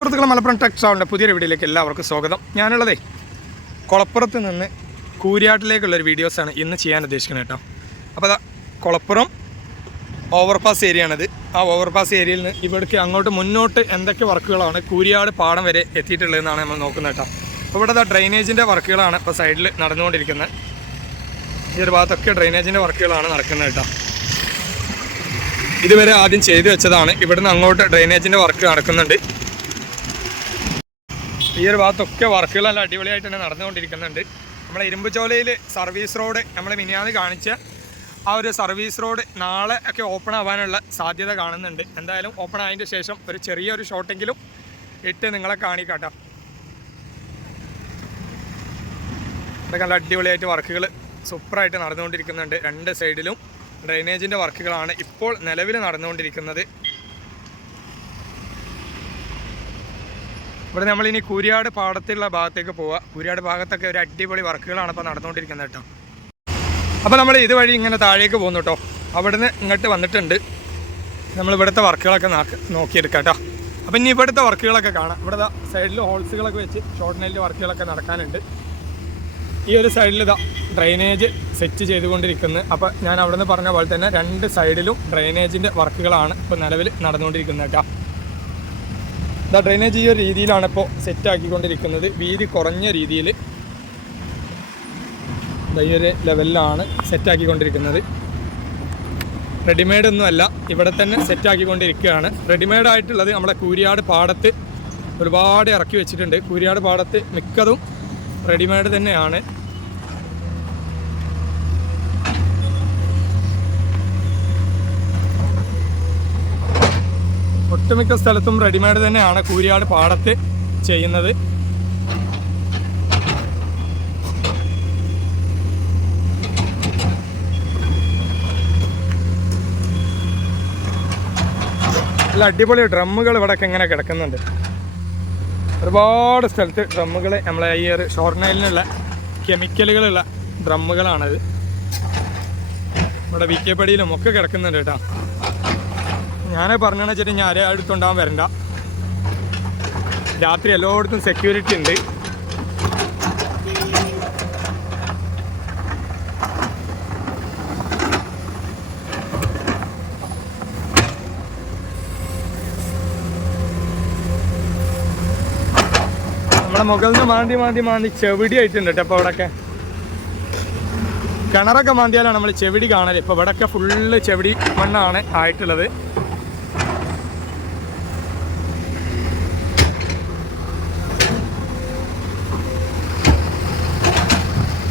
സുഹൃത്തുക്കളെ മലപ്പുറം ടെക് ട്രാവലിൻ്റെ പുതിയൊരു വീഡിയോയിലേക്ക് എല്ലാവർക്കും സ്വാഗതം. ഞാനുള്ളതേ കുളപ്പുറത്ത് നിന്ന് കൂരിയാട്ടിലേക്കുള്ളൊരു വീഡിയോസാണ് ഇന്ന് ചെയ്യാൻ ഉദ്ദേശിക്കുന്നത് കേട്ടോ. അപ്പോൾ അതാ കുളപ്പുറം ഓവർപാസ് ഏരിയ ആണിത്. ആ ഓവർപാസ് ഏരിയയിൽ നിന്ന് ഇവിടേക്ക് അങ്ങോട്ട് മുന്നോട്ട് എന്തൊക്കെ വർക്കുകളാണ് കൂരിയാട് പാടം വരെ എത്തിയിട്ടുള്ളതെന്നാണ് നമ്മൾ നോക്കുന്നത് കേട്ടോ. അപ്പോൾ ഇവിടെ ഡ്രെയിനേജിൻ്റെ വർക്കുകളാണ് ഇപ്പോൾ സൈഡിൽ നടന്നുകൊണ്ടിരിക്കുന്നത്. ഈ ഒരു ഭാഗത്തൊക്കെ ഡ്രെയിനേജിൻ്റെ വർക്കുകളാണ് നടക്കുന്നത് കേട്ടോ. ഇതുവരെ ആദ്യം ചെയ്തു വെച്ചതാണ്. ഇവിടുന്ന് അങ്ങോട്ട് ഡ്രെയിനേജിൻ്റെ വർക്ക് നടക്കുന്നുണ്ട്. ഈ ഒരു ഭാഗത്തൊക്കെ വർക്കുകളെല്ലാം അടിപൊളിയായിട്ട് തന്നെ നടന്നുകൊണ്ടിരിക്കുന്നുണ്ട്. നമ്മളെ ഇരുമ്പുചോലയിൽ സർവീസ് റോഡ് നമ്മൾ മിനിയാന്ന് കാണിച്ച ആ ഒരു സർവീസ് റോഡ് നാളെ ഒക്കെ ഓപ്പൺ ആവാനുള്ള സാധ്യത കാണുന്നുണ്ട്. എന്തായാലും ഓപ്പൺ ആയതിൻ്റെ ശേഷം ഒരു ചെറിയൊരു ഷോട്ടെങ്കിലും ഇട്ട് നിങ്ങളെ കാണിക്കാട്ടോ. ഇതൊക്കെ നല്ല അടിപൊളിയായിട്ട് വർക്കുകൾ സൂപ്പറായിട്ട് നടന്നുകൊണ്ടിരിക്കുന്നുണ്ട്. രണ്ട് സൈഡിലും ഡ്രെയിനേജിൻ്റെ വർക്കുകളാണ് ഇപ്പോൾ നിലവിൽ നടന്നുകൊണ്ടിരിക്കുന്നത്. ഇവിടെ നമ്മളിനി കൂരിയാട് പാടത്തുള്ള ഭാഗത്തേക്ക് പോവുക. കൂരിയാട് ഭാഗത്തൊക്കെ ഒരു അടിപൊളി വർക്കുകളാണ് ഇപ്പോൾ നടന്നുകൊണ്ടിരിക്കുന്നത് കേട്ടോ. അപ്പോൾ നമ്മൾ ഇതുവഴി ഇങ്ങനെ താഴേക്ക് പോകുന്നു കേട്ടോ. അവിടുന്ന് ഇങ്ങോട്ട് വന്നിട്ടുണ്ട്. നമ്മൾ ഇവിടുത്തെ വർക്കുകളൊക്കെ നോക്കിയെടുക്കാം കേട്ടോ. അപ്പോൾ ഇനി ഇവിടുത്തെ വർക്കുകളൊക്കെ കാണാം. ഇവിടെ സൈഡിൽ ഹോൾസുകളൊക്കെ വെച്ച് ഷോർട്ട് നൈറ്റ് വർക്കുകളൊക്കെ നടക്കാനുണ്ട്. ഈ ഒരു സൈഡിൽ ഡ്രെയിനേജ് സെറ്റ് ചെയ്തുകൊണ്ടിരിക്കുന്നത്. അപ്പോൾ ഞാൻ അവിടുന്ന് പറഞ്ഞ പോലെ തന്നെ രണ്ട് സൈഡിലും ഡ്രെയിനേജിൻ്റെ വർക്കുകളാണ് ഇപ്പോൾ നിലവിൽ നടന്നുകൊണ്ടിരിക്കുന്നത് കേട്ടോ. ഡ്രെയിനേജ് ഈ ഒരു രീതിയിലാണ് ഇപ്പോൾ സെറ്റാക്കിക്കൊണ്ടിരിക്കുന്നത്. വീതി കുറഞ്ഞ രീതിയിൽ ഈ ഒരു ലെവലിലാണ് സെറ്റാക്കിക്കൊണ്ടിരിക്കുന്നത്. റെഡിമെയ്ഡ് ഒന്നുമല്ല, ഇവിടെ തന്നെ സെറ്റാക്കിക്കൊണ്ടിരിക്കുകയാണ്. റെഡിമെയ്ഡ് ആയിട്ടുള്ളത് നമ്മുടെ കൂരിയാട് പാടത്ത് ഒരുപാട് ഇറക്കി വെച്ചിട്ടുണ്ട്. കൂരിയാട് പാടത്ത് മിക്കതും റെഡിമെയ്ഡ് തന്നെയാണ്. ഒട്ടുമിക്ക സ്ഥലത്തും റെഡിമെയ്ഡ് തന്നെയാണ് കൂരിയാട് പാടത്ത് ചെയ്യുന്നത്. നല്ല അടിപൊളി ഡ്രമ്മുകൾ ഇവിടെയൊക്കെ ഇങ്ങനെ കിടക്കുന്നുണ്ട്. ഒരുപാട് സ്ഥലത്ത് ഡ്രമ്മുകൾ നമ്മളെ ഈ ഒരു ഷോർട്ട് നൈലിനുള്ള കെമിക്കലുകളുള്ള ഡ്രമ്മുകളാണത്. ഇവിടെ വിക്കപ്പടിയിലും ഒക്കെ കിടക്കുന്നുണ്ട് കേട്ടോ. ഞാൻ പറഞ്ഞതെന്ന് വെച്ചിട്ട് ഞാൻ ആരെ അടുത്തുണ്ടാകാൻ വരണ്ട. രാത്രി എല്ലായിടത്തും സെക്യൂരിറ്റി ഉണ്ട്. നമ്മളെ മുകളിൽ നിന്ന് മാന്തി ചെവിടി ആയിട്ടുണ്ട് കേട്ടോ. അപ്പോൾ ഇവിടെയൊക്കെ കിണറൊക്കെ മാന്തിയാലാണ് നമ്മൾ ചെവിടി കാണൽ. ഇപ്പോൾ ഇവിടെയൊക്കെ ഫുള്ള് ചെവിടി മണ്ണാണ് ആയിട്ടുള്ളത്.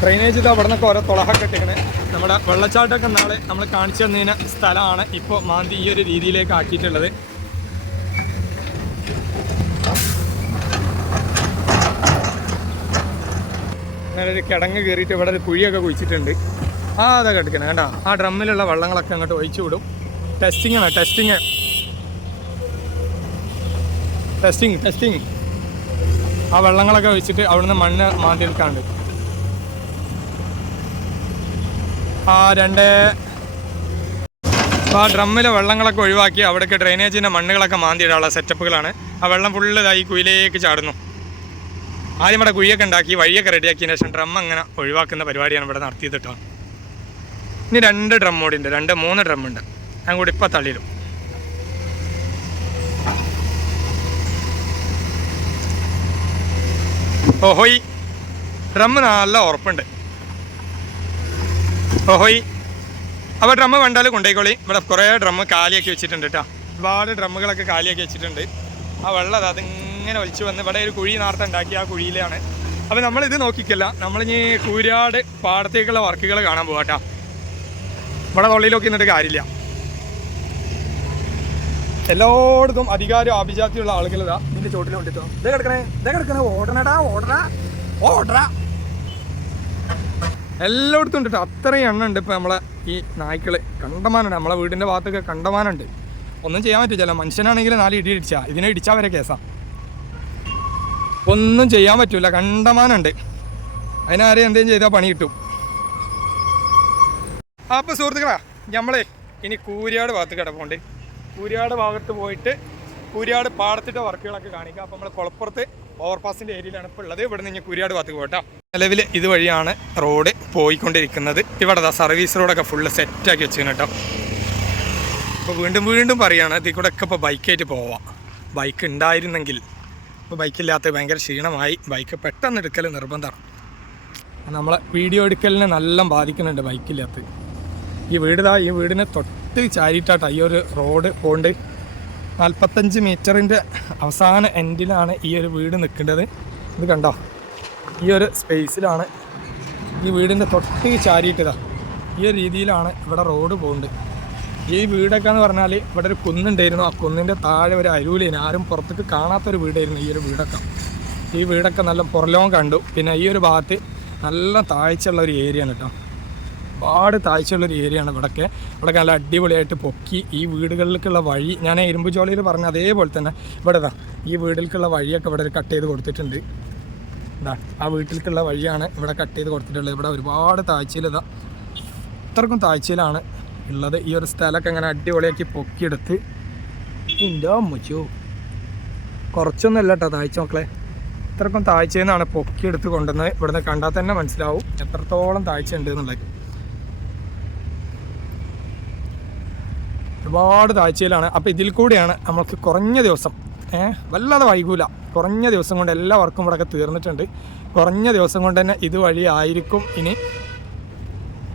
ഡ്രെയിനേജ് ഇത് അവിടെ നിന്നൊക്കെ ഓരോ തുളകൊക്കെ ഇട്ടിങ്ങനെ നമ്മുടെ വെള്ളച്ചാട്ടമൊക്കെ നാളെ നമ്മൾ കാണിച്ചു തന്നതിന് സ്ഥലമാണ് ഇപ്പോൾ മാന്തി ഈ ഒരു രീതിയിലേക്ക് ആക്കിയിട്ടുള്ളത്. അങ്ങനെ ഒരു കിടങ്ങ് കയറിയിട്ട് ഇവിടെ ഒരു കുഴിയൊക്കെ കുഴിച്ചിട്ടുണ്ട്. അതൊക്കെ എടുക്കണം കേട്ടോ. ആ ഡ്രമ്മിലുള്ള വെള്ളങ്ങളൊക്കെ അങ്ങോട്ട് ഒഴിച്ചു വിടും. ടെസ്റ്റിങ് ആ വെള്ളങ്ങളൊക്കെ ഒഴിച്ചിട്ട് അവിടുന്ന് മണ്ണ് മാന്തി എടുക്കാണ്ട് ആ ഡ്രമ്മിലെ വെള്ളങ്ങളൊക്കെ ഒഴിവാക്കി അവിടേക്ക് ഡ്രെയിനേജിൻ്റെ മണ്ണുകളൊക്കെ മാന്തിയിടാനുള്ള സെറ്റപ്പുകളാണ്. ആ വെള്ളം ഫുള്ള് ഇതായി കുയിലേക്ക് ചാടുന്നു. ആദ്യം ഇവിടെ കുഴിയൊക്കെ ഉണ്ടാക്കി വഴിയൊക്കെ റെഡിയാക്കിയതിന് ശേഷം ഡ്രം അങ്ങനെ ഒഴിവാക്കുന്ന പരിപാടിയാണ് ഇവിടെ നടത്തിയത് കേട്ടോ. ഇനി 2 ഡ്രം കൂടി ഉണ്ട്, 3 ഡ്രമ്മുണ്ട്. ഞാൻ കൂടി ഇപ്പം തള്ളിയിടും. ഓഹോയ് ഡ്രമ്മ് നല്ല ഉറപ്പുണ്ട്. ഓഹോയ് അപ്പോൾ ഡ്രമ്മ് വേണ്ടാൽ കൊണ്ടുപോയിക്കോളി. ഇവിടെ കുറേ ഡ്രമ്മ് കാലിയാക്കി വെച്ചിട്ടുണ്ട് കേട്ടോ. ഒരുപാട് ഡ്രമ്മുകളൊക്കെ കാലിയാക്കി വെച്ചിട്ടുണ്ട്. ആ വെള്ളം അതിങ്ങനെ ഒലിച്ച് വന്ന് ഇവിടെ ഒരു കുഴി നേരത്തെ ഉണ്ടാക്കി ആ കുഴിയിലാണ്. അപ്പോൾ നമ്മളിത് നോക്കിക്കല്ല, നമ്മളിനി കൂരിയാട് പാടത്തേക്കുള്ള വർക്കുകൾ കാണാൻ പോകാം കേട്ടോ. ഇവിടെ തൊള്ളിയിലൊക്കെ നിന്നിട്ട് കാര്യമില്ല. എല്ലായിടത്തും അധികാരം ആഭിജാതിയുള്ള ആളുകൾ ഇതാ ഇതിൻ്റെ ചോട്ടിൽ കൊണ്ടിട്ടോ. ഇതേ കിടക്കണേ ഓടണ എല്ലായിടത്തും ഉണ്ട് കേട്ടോ. അത്രയും എണ്ണ ഉണ്ട്. ഇപ്പോൾ നമ്മളെ ഈ നായ്ക്കൾ കണ്ടമാനുണ്ട്. നമ്മളെ വീടിൻ്റെ ഭാഗത്തൊക്കെ കണ്ടമാനുണ്ട്. ഒന്നും ചെയ്യാൻ പറ്റില്ല. മനുഷ്യനാണെങ്കിൽ 4 ഇടി ഇടിച്ചാൽ ഇതിനെ ഇടിച്ചാൽ വരെ കേസാണ്. ഒന്നും ചെയ്യാൻ പറ്റില്ല. കണ്ടമാനുണ്ട്. അതിനാരെയും എന്തെങ്കിലും ചെയ്താൽ പണി കിട്ടും. അപ്പോൾ സുഹൃത്തുക്കളാ നമ്മളെ ഇനി കൂരിയാട് ഭാഗത്ത് കിടപ്പുണ്ട്. കൂരിയാട് ഭാഗത്ത് പോയിട്ട് കൂരിയാട് പാടത്തിൻ്റെ വർക്കുകളൊക്കെ കാണിക്കാം. അപ്പോൾ നമ്മൾ കുളപ്പുറത്ത് ഓവർപാസിൻ്റെ ഏരിയയിലാണ് ഇപ്പോൾ ഉള്ളത്. ഇവിടെ നിന്ന് കൂരിയാട് ഭാഗത്ത് പോകട്ടോ. നിലവിൽ ഇതുവഴിയാണ് റോഡ് പോയിക്കൊണ്ടിരിക്കുന്നത്. ഇവിടെ സർവീസ് റോഡൊക്കെ ഫുള്ള് സെറ്റാക്കി വെച്ചിരുന്നു കേട്ടോ. അപ്പോൾ വീണ്ടും പറയുകയാണ് ഇതിൽ കൂടെ ഒക്കെ ഇപ്പോൾ ബൈക്കായിട്ട് പോവാം. ബൈക്ക് ഉണ്ടായിരുന്നെങ്കിൽ ഇപ്പോൾ ബൈക്കില്ലാത്ത ഭയങ്കര ക്ഷീണമായി. ബൈക്ക് പെട്ടെന്ന് എടുക്കൽ നിർബന്ധമാണ്. നമ്മളെ വീഡിയോ എടുക്കലിനെ നല്ല ബാധിക്കുന്നുണ്ട് ബൈക്കില്ലാത്ത. ഈ വീടിനെ തൊട്ട് ചാരിയിട്ടാട്ടോ ഈ ഒരു റോഡ് പോണ്ട്. 45 മീറ്ററിൻ്റെ അവസാന എൻഡിലാണ് ഈ ഒരു വീട് നിൽക്കേണ്ടത്. ഇത് കണ്ടോ, ഈ ഒരു സ്പേസിലാണ് ഈ വീടിൻ്റെ തൊട്ട് ചാരിയിട്ടതാ. ഈ ഒരു രീതിയിലാണ് ഇവിടെ റോഡ് പോകുന്നത്. ഈ വീടൊക്കെ എന്ന് പറഞ്ഞാൽ ഇവിടെ ഒരു കുന്നുണ്ടായിരുന്നു. ആ കുന്നിൻ്റെ താഴെ ഒരു അരുവിലേന് ആരും പുറത്തേക്ക് കാണാത്തൊരു വീടായിരുന്നു ഈ ഒരു വീടൊക്കെ. ഈ വീടൊക്കെ നല്ല പുറലോകം കണ്ടു. പിന്നെ ഈ ഒരു ഭാഗത്ത് നല്ല താഴ്ചയുള്ള ഒരു ഏരിയയാണ് കേട്ടോ. ഒരുപാട് താഴ്ചയുള്ളൊരു ഏരിയയാണ് ഇവിടെയൊക്കെ. ഇവിടെയൊക്കെ നല്ല അടിപൊളിയായിട്ട് പൊക്കി ഈ വീടുകളിലേക്കുള്ള വഴി ഞാൻ ഇരുമ്പ് ജോലിയിൽ പറഞ്ഞ അതേപോലെ തന്നെ ഇവിടെ ഈ വീട്ടിലേക്കുള്ള വഴിയൊക്കെ ഇവിടെ കട്ട് ചെയ്ത് കൊടുത്തിട്ടുണ്ട്. ആ വീട്ടിലേക്കുള്ള വഴിയാണ് ഇവിടെ കട്ട് ചെയ്ത് കൊടുത്തിട്ടുള്ളത്. ഇവിടെ ഒരുപാട് താഴ്ചയിലിതാ ഇത്രക്കും താഴ്ചയിലാണ് ഉള്ളത്. ഈ ഒരു സ്ഥലമൊക്കെ ഇങ്ങനെ അടിപൊളിയാക്കി പൊക്കിയെടുത്ത് ഇൻ്റെ അമ്മച്ചോ കുറച്ചൊന്നും അല്ല കേട്ടോ താഴ്ച മക്കളെ. ഇത്രക്കും താഴ്ചയിൽ നിന്നാണ് പൊക്കിയെടുത്ത് കൊണ്ടുവന്നത്. ഇവിടുന്ന് കണ്ടാൽ തന്നെ മനസ്സിലാവും എത്രത്തോളം താഴ്ച ഉണ്ട് എന്നുള്ളത്. ഒരുപാട് താഴ്ചയിലാണ്. അപ്പോൾ ഇതിൽ കൂടിയാണ് നമുക്ക് കുറഞ്ഞ ദിവസം വല്ലാതെ വൈകൂല, കുറഞ്ഞ ദിവസം കൊണ്ട് എല്ലാ വർക്കും ഇവിടെയൊക്കെ തീർന്നിട്ടുണ്ട്. കുറഞ്ഞ ദിവസം കൊണ്ട് തന്നെ ഇതുവഴി ആയിരിക്കും ഇനി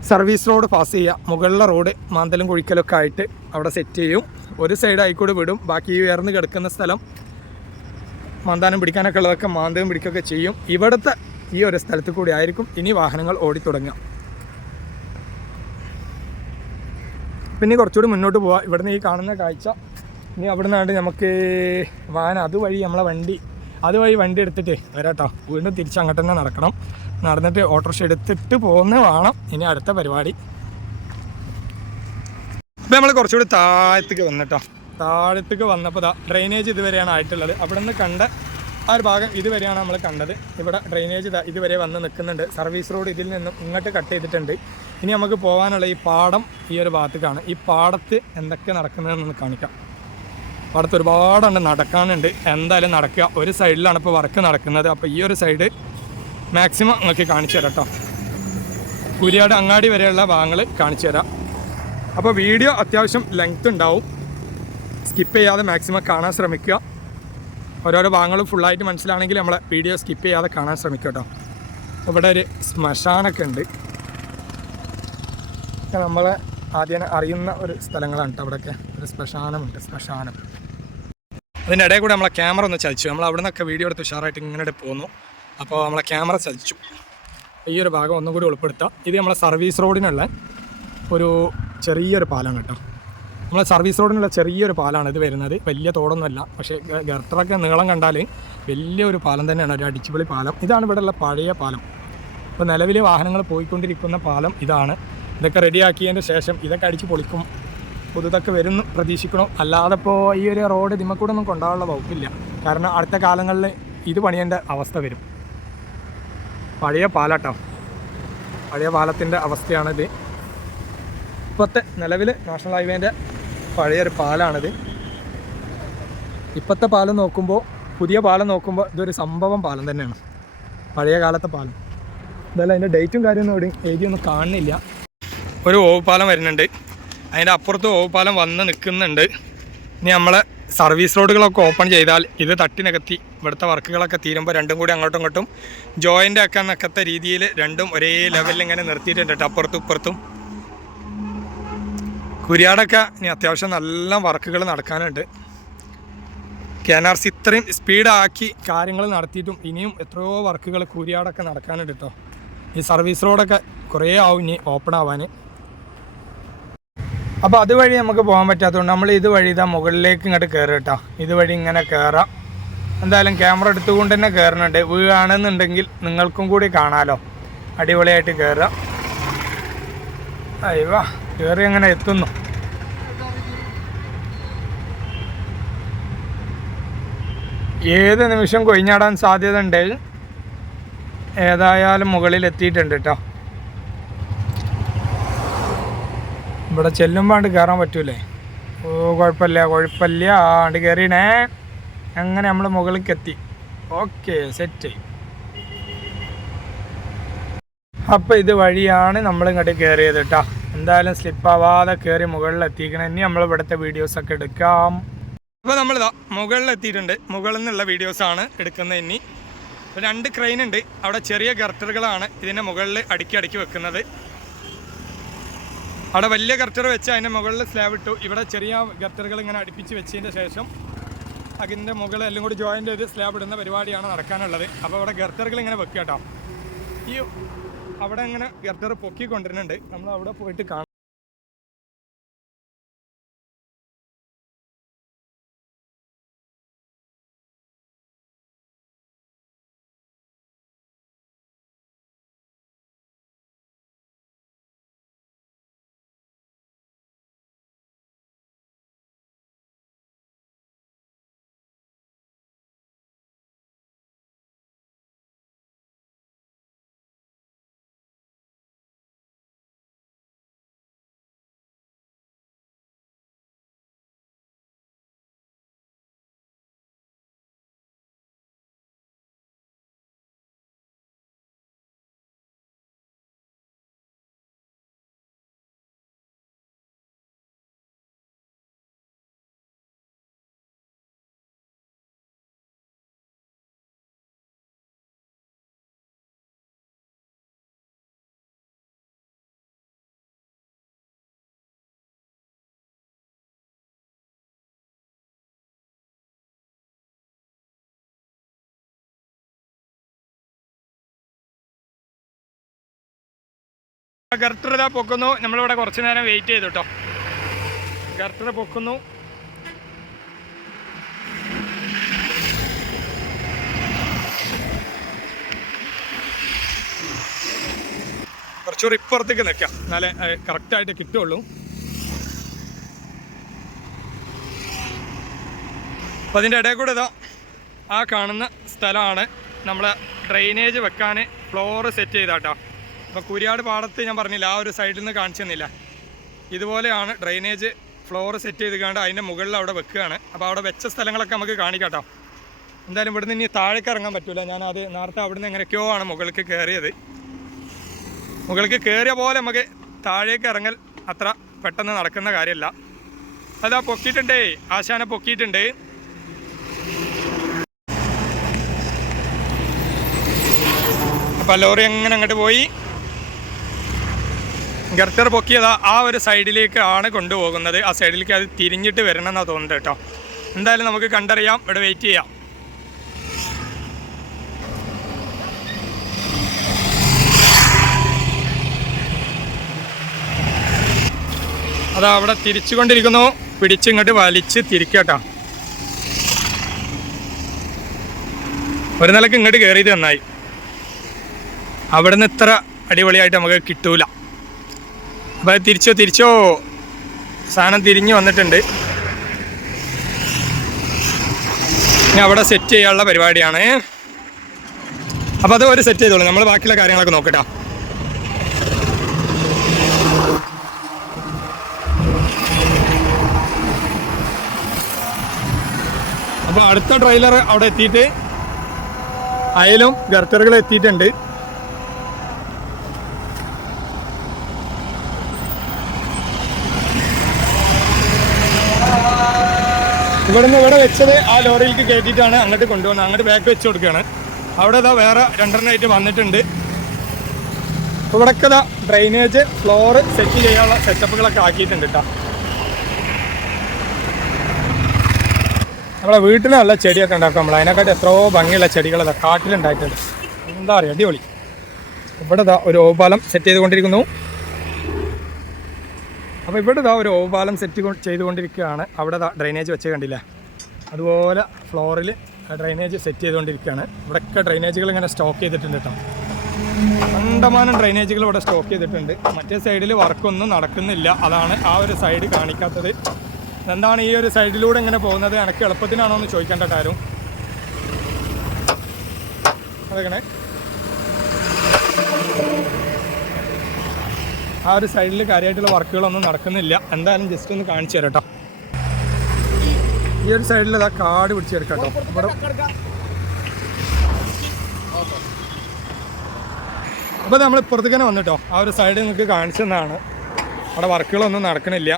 സർവീസ് റോഡ് പാസ് ചെയ്യുക. മുകളിലെ റോഡ് മാന്തലും കുഴിക്കലൊക്കെ ആയിട്ട് അവിടെ സെറ്റ് ചെയ്യും. ഒരു സൈഡ് ആയിക്കൂടെ വിടും. ബാക്കി ഈ ഉയർന്ന് കിടക്കുന്ന സ്ഥലം മാന്താനം പിടിക്കാനൊക്കെ ഉള്ളതൊക്കെ മാന്തവും പിടിക്കുകയൊക്കെ ചെയ്യും. ഇവിടുത്തെ ഈ ഒരു സ്ഥലത്ത് കൂടി ആയിരിക്കും ഇനി വാഹനങ്ങൾ ഓടിത്തുടങ്ങുക. പിന്നെ കുറച്ചുകൂടി മുന്നോട്ട് പോവാം. ഇവിടുന്ന് ഈ കാണുന്ന കാഴ്ച ഇനി അവിടെ നിന്നാണ്ട് നമുക്ക് വാഹനം അതുവഴി നമ്മളെ വണ്ടി എടുത്തിട്ട് വരാട്ടോ. വീണ്ടും തിരിച്ച് അങ്ങോട്ട് തന്നെ നടക്കണം. നടന്നിട്ട് ഓട്ടോറിക്ഷ എടുത്തിട്ട് പോകുന്ന വേണം ഇനി അടുത്ത പരിപാടി. അപ്പോൾ നമ്മൾ കുറച്ചുകൂടി താഴത്തേക്ക് വന്നിട്ടോ. താഴത്തേക്ക് വന്നപ്പോൾ ഡ്രെയിനേജ് ഇതുവരെയാണ് ആയിട്ടുള്ളത്. അവിടെ നിന്ന് കണ്ട ആ ഒരു ഭാഗം ഇതുവരെയാണ് നമ്മൾ കണ്ടത്. ഇവിടെ ഡ്രെയിനേജ് ഇതുവരെ വന്ന് നിൽക്കുന്നുണ്ട്. സർവീസ് റോഡ് ഇതിൽ നിന്നും ഇങ്ങോട്ട് കട്ട് ചെയ്തിട്ടുണ്ട്. ഇനി നമുക്ക് പോകാനുള്ള ഈ പാടം ഈ ഒരു ഭാഗത്തേക്കാണ്. ഈ പാടത്ത് എന്തൊക്കെ നടക്കുന്നതെന്നൊന്ന് കാണിക്കാം. പാടത്ത് ഒരുപാടുണ്ട്, നടക്കാനുണ്ട്. എന്തായാലും നടക്കുക. ഒരു സൈഡിലാണ് ഇപ്പോൾ വർക്ക് നടക്കുന്നത്. അപ്പോൾ ഈ ഒരു സൈഡ് മാക്സിമം നിങ്ങൾക്ക് കാണിച്ചു തരാം കേട്ടോ. കുരിയാട് അങ്ങാടി വരെയുള്ള ഭാഗങ്ങൾ കാണിച്ചു തരാം. അപ്പോൾ വീഡിയോ അത്യാവശ്യം ലെങ്ത് ഉണ്ടാവും. സ്കിപ്പ് ചെയ്യാതെ മാക്സിമം കാണാൻ ശ്രമിക്കുക. ഓരോരോ ഭാഗങ്ങളും ഫുള്ളായിട്ട് മനസ്സിലാണെങ്കിൽ നമ്മളെ വീഡിയോ സ്കിപ്പ് ചെയ്യാതെ കാണാൻ ശ്രമിക്കുക കേട്ടോ. ഇവിടെ ഒരു ശ്മശാനമൊക്കെ ഉണ്ട്. നമ്മൾ ആദ്യം അറിയുന്ന ഒരു സ്ഥലങ്ങളാണ് കേട്ടോ. അവിടെയൊക്കെ ഒരു ശ്മശാനം. അതിൻ്റെ ഇടയിൽ കൂടെ നമ്മളെ ക്യാമറ ഒന്ന് ചതിച്ചു. നമ്മൾ അവിടെ നിന്നൊക്കെ വീഡിയോ എടുത്ത് ഉഷാറായിട്ട് ഇങ്ങനെ പോന്നു. അപ്പോൾ നമ്മളെ ക്യാമറ ചതിച്ചു. ഈ ഒരു ഭാഗം ഒന്നും കൂടി ഉൾപ്പെടുത്താം. ഇത് നമ്മളെ സർവീസ് റോഡിനുള്ള ഒരു ചെറിയൊരു പാലമാണ് കേട്ടോ. നമ്മളെ സർവീസ് റോഡിനുള്ള ചെറിയൊരു പാലമാണ് ഇത് വരുന്നത്. വലിയ തോടൊന്നുമല്ല, പക്ഷേ ഗർട്ടറൊക്കെ നീളം കണ്ടാൽ വലിയൊരു പാലം തന്നെയാണ്, ഒരു അടിച്ചുപൊളി പാലം. ഇതാണ് ഇവിടെയുള്ള പഴയ പാലം. ഇപ്പോൾ നിലവിൽ വാഹനങ്ങൾ പോയിക്കൊണ്ടിരിക്കുന്ന പാലം ഇതാണ്. ഇതൊക്കെ റെഡിയാക്കിയതിൻ്റെ ശേഷം ഇതൊക്കെ അടിച്ച് പൊളിക്കും. പുതുതൊക്കെ വരുന്നു പ്രതീക്ഷിക്കണം. അല്ലാതെ ഇപ്പോൾ ഈ ഒരു റോഡ് ഇതിമ്മക്കൂടെ ഒന്നും കൊണ്ടുപോകാനുള്ള വകുപ്പില്ല. കാരണം അടുത്ത കാലങ്ങളിൽ ഇത് പണിയേണ്ട അവസ്ഥ വരും. പഴയ പാലാട്ടോ, പഴയ പാലത്തിൻ്റെ അവസ്ഥയാണിത്. ഇപ്പോഴത്തെ നിലവിൽ നാഷണൽ ഹൈവേൻ്റെ പഴയൊരു പാലാണിത്. ഇപ്പോഴത്തെ പാലം നോക്കുമ്പോൾ, പുതിയ പാലം നോക്കുമ്പോൾ ഇതൊരു സംഭവം പാലം തന്നെയാണ്, പഴയ കാലത്തെ പാലം. എന്തായാലും അതിൻ്റെ ഡേറ്റും കാര്യമൊന്നും എവിടെയും എഴുതിയൊന്നും കാണുന്നില്ല. ഒരു ഓവുപാലം വരുന്നുണ്ട്, അതിൻ്റെ അപ്പുറത്ത് ഓവുപാലം വന്ന് നിൽക്കുന്നുണ്ട്. ഇനി നമ്മളെ സർവീസ് റോഡുകളൊക്കെ ഓപ്പൺ ചെയ്താൽ ഇത് തട്ടി നികത്തി ഇവിടുത്തെ വർക്കുകളൊക്കെ തീരുമ്പോൾ രണ്ടും കൂടി അങ്ങോട്ടും ഇങ്ങോട്ടും ജോയിൻ്റ് ആക്കാൻ നിൽക്കത്ത രീതിയിൽ രണ്ടും ഒരേ ലെവലിൽ ഇങ്ങനെ നിർത്തിയിട്ടുണ്ട് കേട്ടോ, അപ്പുറത്തും ഇപ്പുറത്തും. കുരിയാടൊക്കെ ഇനി അത്യാവശ്യം നല്ല വർക്കുകൾ നടക്കാനുണ്ട്. KNRC ഇത്രയും സ്പീഡാക്കി കാര്യങ്ങൾ നടത്തിയിട്ടും ഇനിയും എത്രയോ വർക്കുകൾ കുരിയാടൊക്കെ നടക്കാനുണ്ട് കേട്ടോ. ഈ സർവീസ് റോഡൊക്കെ കുറേ ആവും ഇനി ഓപ്പൺ ആവാൻ. അപ്പോൾ അതുവഴി നമുക്ക് പോകാൻ പറ്റാത്തതുകൊണ്ട് നമ്മൾ ഇതുവഴി ഇതാ മുകളിലേക്ക് ഇങ്ങോട്ട് കയറുക കേട്ടോ. ഇതുവഴി ഇങ്ങനെ കയറാം. എന്തായാലും ക്യാമറ എടുത്തുകൊണ്ട് തന്നെ കയറുന്നുണ്ട്. വീഴാണെന്നുണ്ടെങ്കിൽ നിങ്ങൾക്കും കൂടി കാണാമല്ലോ. അടിപൊളിയായിട്ട് കയറുക. അയ്യോ, കയറി അങ്ങനെ എത്തുന്നു. ഏത് നിമിഷം കൊഴിഞ്ഞാടാൻ സാധ്യത ഉണ്ട്. ഏതായാലും മുകളിൽ എത്തിയിട്ടുണ്ട് കേട്ടോ. ഇവിടെ ചെല്ലുമ്പാണ്ട് കയറാൻ പറ്റൂലേ. ഓ കുഴപ്പമില്ല ആണ്ട് കയറിയണേ. അങ്ങനെ നമ്മൾ മുകളിലേക്ക് എത്തി. Okay, set. അപ്പോൾ ഇത് വഴിയാണ് നമ്മൾ ഇങ്ങോട്ട് കയറിയത് കേട്ടോ. എന്തായാലും സ്ലിപ്പാവാതെ കയറി മുകളിൽ എത്തിക്കണം. ഇനി നമ്മൾ ഇവിടുത്തെ വീഡിയോസൊക്കെ എടുക്കാം. അപ്പോൾ നമ്മളിതാ മുകളിലെത്തിയിട്ടുണ്ട്. മുകളിൽ നിന്നുള്ള വീഡിയോസാണ് എടുക്കുന്നത്. ഇനി 2 ക്രെയിൻ ഉണ്ട്. അവിടെ ചെറിയ ഗർട്ടറുകളാണ് ഇതിൻ്റെ മുകളിൽ അടുക്കി വെക്കുന്നത്. അവിടെ വലിയ ഗർട്ടർ വെച്ച് അതിൻ്റെ മുകളിൽ സ്ലാബ് ഇട്ടു. ഇവിടെ ചെറിയ ഗർട്ടറുകൾ ഇങ്ങനെ അടുപ്പിച്ച് വെച്ചതിൻ്റെ ശേഷം അതിൻ്റെ മുകളിൽ എല്ലാം കൂടി ജോയിൻ്റ് ചെയ്ത് സ്ലാബ് ഇടുന്ന പരിപാടിയാണ് നടക്കാനുള്ളത്. അപ്പോൾ അവിടെ ഗർട്ടറുകൾ ഇങ്ങനെ വെക്കുക കേട്ടോ. ഈ അവിടെ ഇങ്ങനെ ഗർട്ടർ പൊക്കി കൊണ്ടുവരുന്നുണ്ട്. നമ്മൾ അവിടെ പോയിട്ട് കാണാം. ഗർട്ടർ ഇതാ പൊക്കുന്നു. നമ്മളിവിടെ കുറച്ച് നേരം വെയിറ്റ് ചെയ്തു കേട്ടോ. ഗർട്ടർ പൊക്കുന്നു. കുറച്ചുകൂടി ഇപ്പുറത്തേക്ക് നിൽക്കാം, എന്നാലേ കറക്റ്റായിട്ട് കിട്ടുള്ളൂ. അപ്പം അതിൻ്റെ ഇടയിൽ കൂടെ ഇതാ ആ കാണുന്ന സ്ഥലമാണ് നമ്മളെ ഡ്രെയിനേജ് വെക്കാൻ ഫ്ലോറ് സെറ്റ് ചെയ്താട്ടോ. അപ്പോൾ കുരിയാട് പാടത്ത് ഞാൻ പറഞ്ഞില്ല, ആ ഒരു സൈഡിൽ നിന്ന് കാണിച്ചു തന്നില്ല. ഇതുപോലെയാണ് ഡ്രെയിനേജ് ഫ്ലോർ സെറ്റ് ചെയ്ത് കണ്ട് അതിൻ്റെ മുകളിൽ അവിടെ വെക്കുകയാണ്. അപ്പോൾ അവിടെ വെച്ച സ്ഥലങ്ങളൊക്കെ നമുക്ക് കാണിക്കാട്ടോ. എന്തായാലും ഇവിടുന്ന് ഇനി താഴേക്ക് ഇറങ്ങാൻ പറ്റില്ല. ഞാൻ അത് നേരത്തെ അവിടുന്ന് എങ്ങനെയൊക്കെയോ ആണ് മുകളിലേക്ക് കയറിയത്. മുകളിലേക്ക് കയറിയ പോലെ നമുക്ക് താഴേക്ക് ഇറങ്ങൽ അത്ര പെട്ടെന്ന് നടക്കുന്ന കാര്യമല്ല. അതാ പൊക്കിയിട്ടുണ്ടേ, ആശാനെ പൊക്കിയിട്ടുണ്ട്. അപ്പോൾ ലോറി എങ്ങനെ അങ്ങോട്ട് പോയി. ഗർട്ടർ പൊക്കിയതാ ആ ഒരു സൈഡിലേക്കാണ് കൊണ്ടുപോകുന്നത്. ആ സൈഡിലേക്ക് അത് തിരിഞ്ഞിട്ട് വരണം എന്നാണ് തോന്നുന്നത് കേട്ടോ. എന്തായാലും നമുക്ക് കണ്ടറിയാം, ഇവിടെ വെയിറ്റ് ചെയ്യാം. അതാ അവിടെ തിരിച്ചുകൊണ്ടിരിക്കുന്നു. പിടിച്ചിങ്ങോട്ട് വലിച്ച് തിരിക്കട്ടോ. ഒരു നിലക്ക് ഇങ്ങോട്ട് കയറിയത് നന്നായി. അവിടെ നിന്ന് ഇത്ര അടിപൊളിയായിട്ട് നമുക്ക് കിട്ടൂല. അപ്പോൾ തിരിച്ചോ സാധനം തിരിഞ്ഞു വന്നിട്ടുണ്ട്. ഇനി അവിടെ സെറ്റ് ചെയ്യാനുള്ള പരിപാടിയാണ്. അപ്പോൾ അത് ഒരു സെറ്റ് ചെയ്തോളൂ, നമ്മൾ ബാക്കിയുള്ള കാര്യങ്ങളൊക്കെ നോക്കട്ടോ. അപ്പോൾ അടുത്ത ട്രെയിലർ അവിടെ എത്തിയിട്ട് അയലും ഗർട്ടറുകൾ എത്തിയിട്ടുണ്ട്. ഇവിടെ വെച്ചത് ആ ലോറിയിലേക്ക് കയറ്റിയിട്ടാണ് അങ്ങോട്ട് കൊണ്ടുവന്നത്. അങ്ങോട്ട് ബാക്ക് വെച്ച് കൊടുക്കുകയാണ്. അവിടെ ഇതാ വേറെ 2 വന്നിട്ടുണ്ട്. ഇവിടെയൊക്കെ ഇതാ ഡ്രെയിനേജ് ഫ്ലോറ് സെറ്റ് ചെയ്യാനുള്ള സെറ്റപ്പുകളൊക്കെ ആക്കിയിട്ടുണ്ട് കേട്ടോ. നമ്മളെ വീട്ടിൽ നല്ല ചെടിയൊക്കെ ഉണ്ടാക്കും നമ്മൾ. അതിനെക്കാട്ട് എത്രയോ ഭംഗിയുള്ള ചെടികൾ ഇതാ കാട്ടിലുണ്ടായിട്ടുണ്ട്. എന്താ പറയുക, അടിപൊളി. ഇവിടെ ഇതാ ഒരു ഓവുപാലം സെറ്റ് ചെയ്തുകൊണ്ടിരിക്കുന്നു. അപ്പോൾ ഇവിടെ ഇതാ ഒരു ഓവുപാലം സെറ്റ് ചെയ്തുകൊണ്ടിരിക്കുകയാണ്. അവിടെ ഡ്രെയിനേജ് വെച്ച് കണ്ടില്ല, അതുപോലെ ഫ്ലോറിൽ ഡ്രെയിനേജ് സെറ്റ് ചെയ്തുകൊണ്ടിരിക്കുകയാണ്. ഇവിടെയൊക്കെ ഡ്രെയിനേജുകൾ ഇങ്ങനെ സ്റ്റോക്ക് ചെയ്തിട്ടുണ്ട് കേട്ടോ. കണ്ടമാനം ഡ്രെയിനേജുകൾ ഇവിടെ സ്റ്റോക്ക് ചെയ്തിട്ടുണ്ട്. മറ്റേ സൈഡിൽ വർക്കൊന്നും നടക്കുന്നില്ല. അതാണ് ആ ഒരു സൈഡ് കാണിക്കാത്തത്. എന്താണ് ഈ ഒരു സൈഡിലൂടെ ഇങ്ങനെ പോകുന്നത്, എനിക്ക് എളുപ്പത്തിനാണോ എന്ന് ചോദിക്കേണ്ട കാര്യം. അതെങ്ങനെ ആ ഒരു സൈഡിൽ കാര്യമായിട്ടുള്ള വർക്കുകളൊന്നും നടക്കുന്നില്ല. എന്തായാലും ജസ്റ്റ് ഒന്ന് കാണിച്ചു തരാം കേട്ടോ. ഈ ഒരു സൈഡിൽ ഇതാ കാട് പിടിച്ചെടുക്കാം കേട്ടോ. ഇവിടെ അപ്പോൾ നമ്മൾ ഇപ്പുറത്തേക്ക് തന്നെ വന്നിട്ടോ. ആ ഒരു സൈഡ് നിങ്ങൾക്ക് കാണിച്ചു തന്നതാണ്. അവിടെ വർക്കുകളൊന്നും നടക്കണില്ല.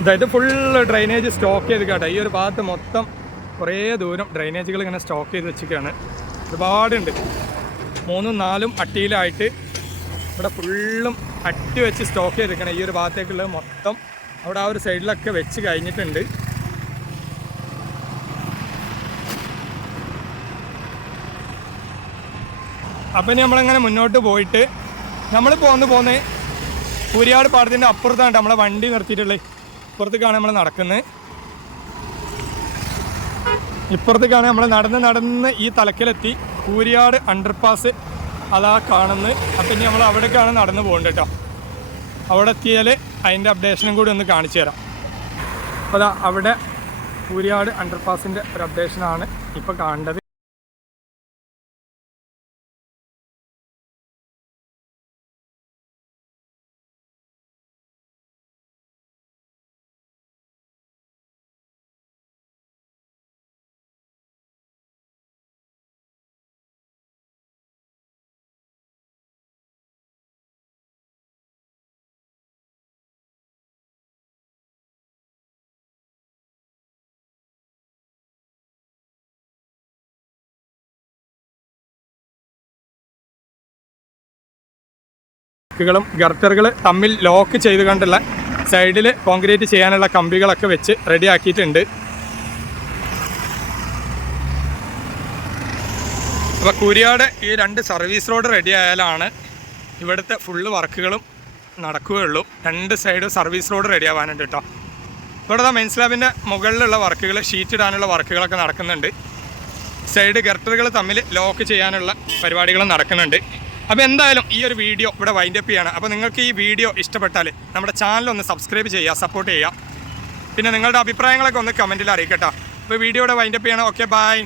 ഇതായത് ഫുള്ള് ഡ്രൈനേജ് സ്റ്റോക്ക് ചെയ്ത് കേട്ടോ. ഈ ഒരു ഭാഗത്ത് മൊത്തം കുറേ ദൂരം ഡ്രൈനേജുകൾ ഇങ്ങനെ സ്റ്റോക്ക് ചെയ്ത് വെച്ചിരിക്കുകയാണ്. ഒരുപാടുണ്ട്. 3, 4 അട്ടിയിലായിട്ട് ഇവിടെ ഫുള്ളും അട്ടി വെച്ച് സ്റ്റോക്ക് ചെയ്തിരിക്കണം. ഈ ഒരു ഭാഗത്തേക്കുള്ളത് മൊത്തം അവിടെ ആ ഒരു സൈഡിലൊക്കെ വെച്ച് കഴിഞ്ഞിട്ടുണ്ട്. അപ്പം ഇനി നമ്മളിങ്ങനെ മുന്നോട്ട് പോയിട്ട് നമ്മൾ പോന്ന് കൂരിയാട് പാടത്തിൻ്റെ അപ്പുറത്താണ് നമ്മളെ വണ്ടി നിർത്തിയിട്ടുള്ളത്. ഇപ്പുറത്തേക്കാണ് നമ്മൾ നടക്കുന്നത്. ഇപ്പുറത്തേക്കാണ് നമ്മൾ നടന്ന് ഈ തലക്കിലെത്തി. കൂരിയാട് അണ്ടർപാസ് അതാ കാണുന്നത്. അപ്പം ഇനി നമ്മൾ അവിടേക്കാണ് നടന്ന് പോകേണ്ടത് കേട്ടോ. അവിടെ എത്തിയാൽ അതിൻ്റെ അപ്ഡേഷനും കൂടി ഒന്ന് കാണിച്ചു തരാം. അപ്പോൾ അതാ അവിടെ കൂരിയാട് അണ്ടർപാസിൻ്റെ ഒരു അപ്ഡേഷനാണ് ഇപ്പോൾ കാണേണ്ടത്. ും ഗർട്ടറുകൾ തമ്മിൽ ലോക്ക് ചെയ്ത് കണ്ടുള്ള സൈഡിൽ കോൺക്രീറ്റ് ചെയ്യാനുള്ള കമ്പികളൊക്കെ വെച്ച് റെഡി ആക്കിയിട്ടുണ്ട്. അപ്പോൾ കൂരിയാട് ഈ 2 സർവീസ് റോഡ് റെഡി ആയാലാണ് ഇവിടുത്തെ ഫുള്ള് വർക്കുകളും നടക്കുകയുള്ളൂ. 2 സൈഡ് സർവീസ് റോഡ് റെഡി ആവാനുണ്ട് കേട്ടോ. ഇവിടുത്തെ മെയിൻ സ്ലാബിൻ്റെ മുകളിലുള്ള വർക്കുകൾ, ഷീറ്റ് ഇടാനുള്ള വർക്കുകളൊക്കെ നടക്കുന്നുണ്ട്. സൈഡ് ഗർട്ടറുകൾ തമ്മിൽ ലോക്ക് ചെയ്യാനുള്ള പരിപാടികളും നടക്കുന്നുണ്ട്. അപ്പോൾ എന്തായാലും ഈ ഒരു വീഡിയോ ഇവിടെ വൈൻഡപ്പ് ചെയ്യാണ്. അപ്പോൾ നിങ്ങൾക്ക് ഈ വീഡിയോ ഇഷ്ടപ്പെട്ടാൽ നമ്മുടെ ചാനലൊന്ന് സബ്സ്ക്രൈബ് ചെയ്യുക, സപ്പോർട്ട് ചെയ്യുക. പിന്നെ നിങ്ങളുടെ അഭിപ്രായങ്ങളൊക്കെ ഒന്ന് കമൻറ്റിൽ അറിയിക്കട്ടോ. അപ്പോൾ വീഡിയോ ഇവിടെ വൈൻഡപ്പ് ചെയ്യണം. Okay, by.